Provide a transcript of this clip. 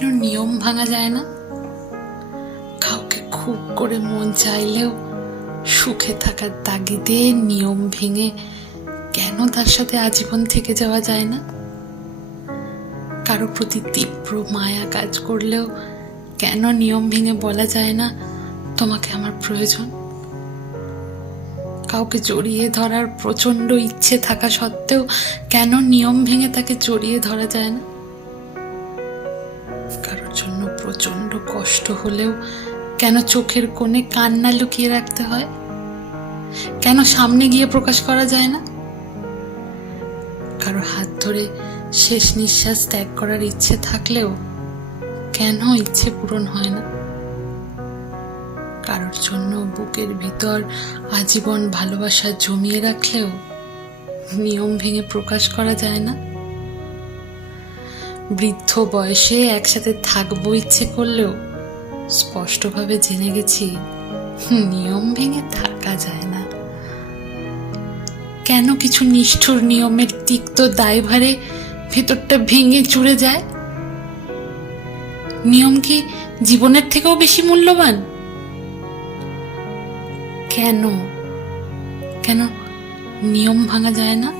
কেন নিয়ম ভাঙা যায় না? কাউকে খুব করে মন চাইলেও সুখে থাকার তাগিদে নিয়ম ভেঙে কেন তার সাথে আজীবন থেকে যাওয়া যায় না? কারো প্রতি তীব্র মায়া কাজ করলেও কেন নিয়ম ভেঙে বলা যায় না তোমাকে আমার প্রয়োজন? কাউকে জড়িয়ে ধরার প্রচন্ড ইচ্ছে থাকা সত্ত্বেও কেন নিয়ম ভেঙে তাকে জড়িয়ে ধরা যায় না? কারোর জন্য প্রচন্ড কষ্ট হলেও কেন চোখের কোণে কান্না লুকিয়ে রাখতে হয়? কেন সামনে গিয়ে প্রকাশ করা যায় না? কারো হাত ধরে শেষ নিঃশ্বাস ত্যাগ করার ইচ্ছে থাকলেও কেন ইচ্ছে পূরণ হয় না? কারোর জন্য বুকের ভিতর আজীবন ভালোবাসা জমিয়ে রাখলেও নিয়ম ভেঙে প্রকাশ করা যায় না? বৃদ্ধ বয়সে একসাথে থাকবো ইচ্ছে করলেও স্পষ্টভাবে জেনে গেছি নিয়ম ভেঙে থাকা যায় না। কেন কিছু নিষ্ঠুর নিয়মের তিক্ত দায়ভারে ভেতরটা ভেঙে চুরে যায়? নিয়ম কি জীবনের থেকেও বেশি মূল্যবান? কেন কেন নিয়ম ভাঙা যায় না?